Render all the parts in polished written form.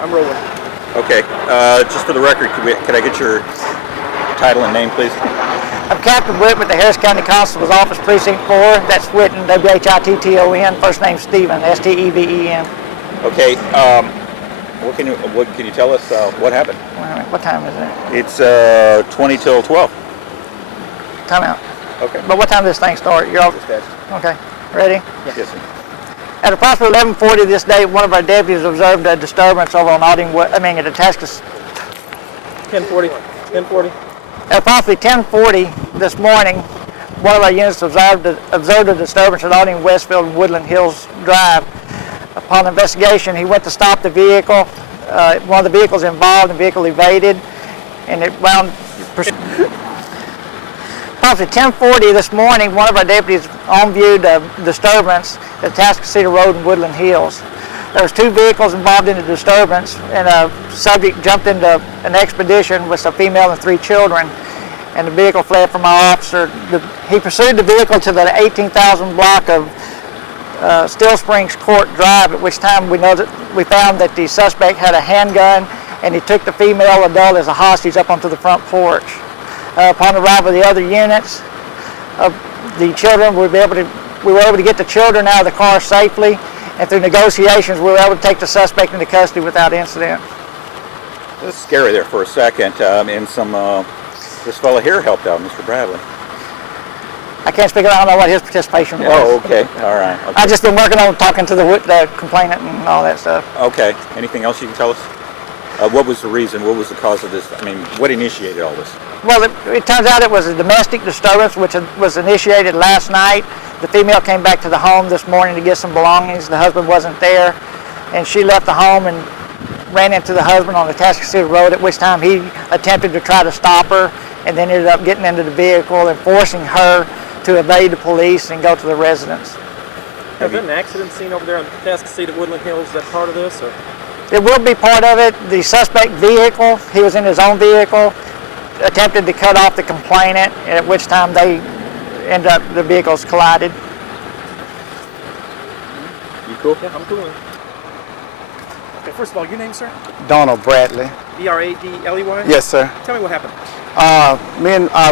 I'm rolling. Okay, just for the record, could I get your title and name, please? I'm Captain Whitten with the Harris County Constable's Office, Precinct 4. That's Whitten, W-H-I-T-T-O-N. First name Steven, S-T-E-V-E-N. Okay, what can you tell us what happened? What time is it? It's 20 till 12. Time out. Okay. But what time does this thing start? You're all... Okay. Ready? Yes, sir. At approximately 11:40 this day, one of our deputies observed a disturbance over on at Atascocita. 10:40. At approximately 10:40 this morning, one of our units observed a disturbance at Alding Westfield and Woodland Hills Drive. Upon investigation, he went to stop the vehicle. One of the vehicles involved, the vehicle evaded, and it wound. Approximately 10:40 this morning, one of our deputies on-viewed a disturbance at Atascocita Road and Woodland Hills. There was two vehicles involved in the disturbance, and a subject jumped into an expedition with a female and 3 children, and the vehicle fled from our officer. He pursued the vehicle to the 18,000 block of Still Springs Court Drive, at which time we found that the suspect had a handgun, and he took the female adult as a hostage up onto the front porch. Upon arrival of the other units, the children we were able to get the children out of the car safely, and through negotiations we were able to take the suspect into custody without incident. This is scary there for a second, and this fellow here helped out, Mr. Bradley. I can't speak. I don't know what his participation was. Oh, okay, all right. Okay. I've just been working on talking to the complainant and all that stuff. Okay. Anything else you can tell us? What was the reason? What was the cause of this? I mean, what initiated all this? Well, it turns out it was a domestic disturbance which was initiated last night. The female came back to the home this morning to get some belongings. The husband wasn't there, and she left the home and ran into the husband on the Atascocita Road, at which time he attempted to try to stop her and then ended up getting into the vehicle and forcing her to evade the police and go to the residence. Has there been an accident scene over there on Atascocita Woodland Hills? Is that part of this? Or? It will be part of it. The suspect vehicle, he was in his own vehicle, attempted to cut off the complainant, at which time the vehicles collided. You cool? Yeah, I'm cool. Okay, first of all, your name, sir? Donald Bradley. B-R-A-D-L-E-Y? Yes, sir. Tell me what happened.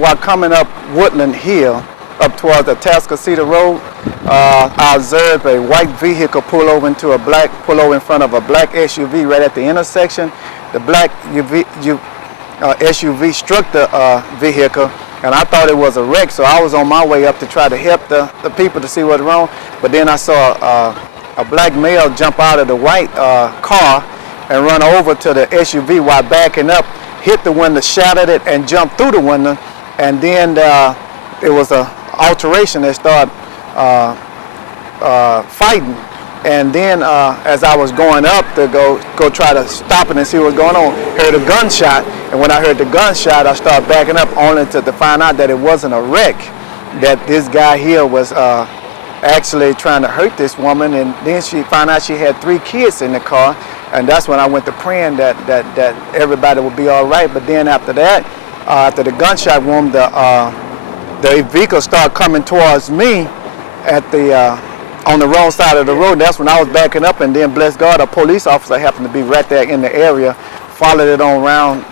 While coming up Woodland Hill, up towards the Atascocita Road, I observed a white vehicle pull over in front of a black SUV right at the intersection. The black SUV struck the vehicle and I thought it was a wreck, so I was on my way up to try to help the people to see what's wrong. But then I saw a black male jump out of the white car and run over to the SUV while backing up, hit the window, shattered it, and jumped through the window. And then it was an alteration that started fighting. And then as I was going up to go try to stop it and see what's going on, heard a gunshot. And when I heard the gunshot, I started backing up only to find out that it wasn't a wreck, that this guy here was actually trying to hurt this woman. And then she found out she had 3 kids in the car. And that's when I went to praying that everybody would be all right. But then after that, after the gunshot wound, the vehicle started coming towards me at the on the wrong side of the road. That's when I was backing up, and then bless God, a police officer happened to be right there in the area, followed it on around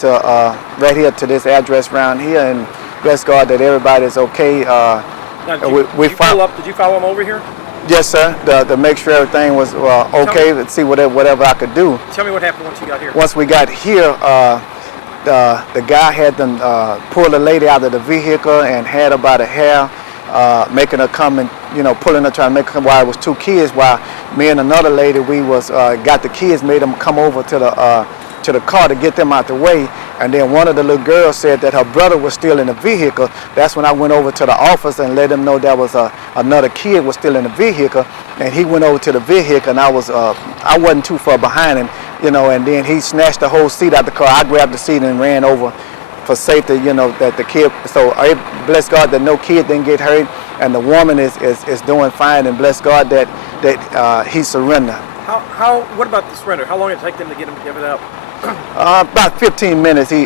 to right here to this address around here, and bless God that everybody's okay. Now, did you follow him over here? Yes, sir. To make sure everything was okay, to see whatever I could do. Tell me what happened once you got here. Once we got here, the guy had them pull the lady out of the vehicle and had her by the hair, making her come and, pulling her, trying to make her come while it was 2 kids, while me and another lady, we was got the kids, made them come over to the car to get them out the way. And then one of the little girls said that her brother was still in the vehicle. That's when I went over to the office and let them know that was another kid was still in the vehicle. And he went over to the vehicle, and I wasn't too far behind him, and then he snatched the whole seat out the car. I grabbed the seat and ran over for safety, that the kid, so I bless God that no kid didn't get hurt, and the woman is doing fine, and bless God that he surrendered. What about the surrender? How long did it take them to get him to give it up? About 15 minutes he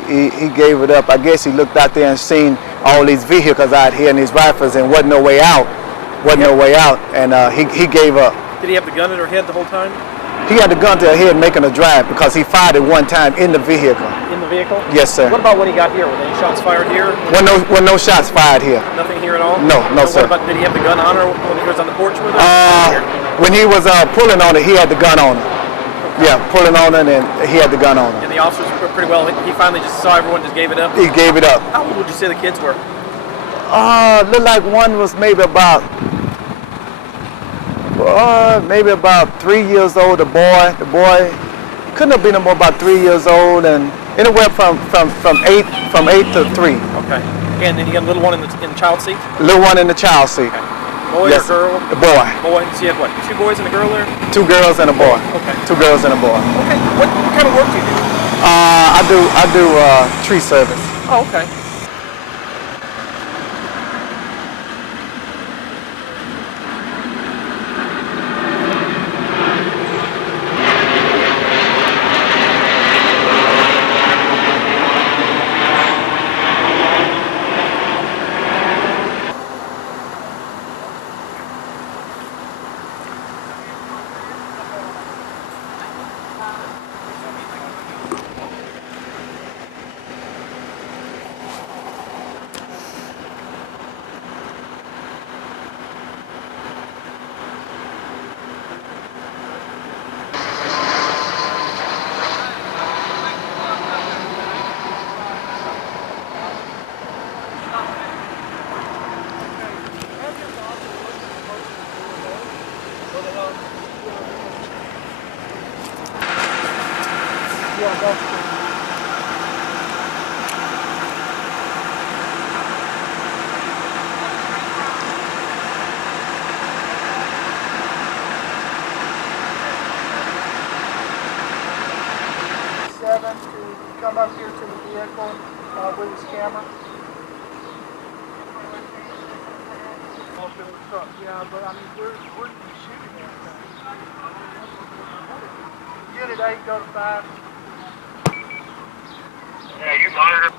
gave it up. I guess he looked out there and seen all these vehicles out here and these rifles, and wasn't no way out. And he gave up. Did he have the gun in her head the whole time? He had the gun to her head making a drive because he fired it one time in the vehicle. In the vehicle? Yes, sir. What about when he got here? Were any shots fired here? Were no shots fired here. Nothing here at all? No, so sir. What about, did he have the gun on her when he was on the porch with her? When he was pulling on it, he had the gun on her. Yeah, pulling on it, and he had the gun on him. And the officers were pretty well, he finally just saw everyone just gave it up? He gave it up. How old would you say the kids were? Looked like one was maybe about 3 years old. The boy couldn't have been more about 3 years old, and anywhere from 8 to 3. Okay. And then you got a little one in the child seat? Little one in the child seat. Okay. Boy yes. or girl? The boy. Boy. So you had what, 2 boys and a girl there? 2 girls and a boy. Okay. 2 girls and a boy. Okay. What kind of work do you do? I do tree service. Oh, okay. To come up here to the vehicle with his camera. Yeah, but I mean, where did you shoot at? Unit 8, go to 5. Yeah, you monitor.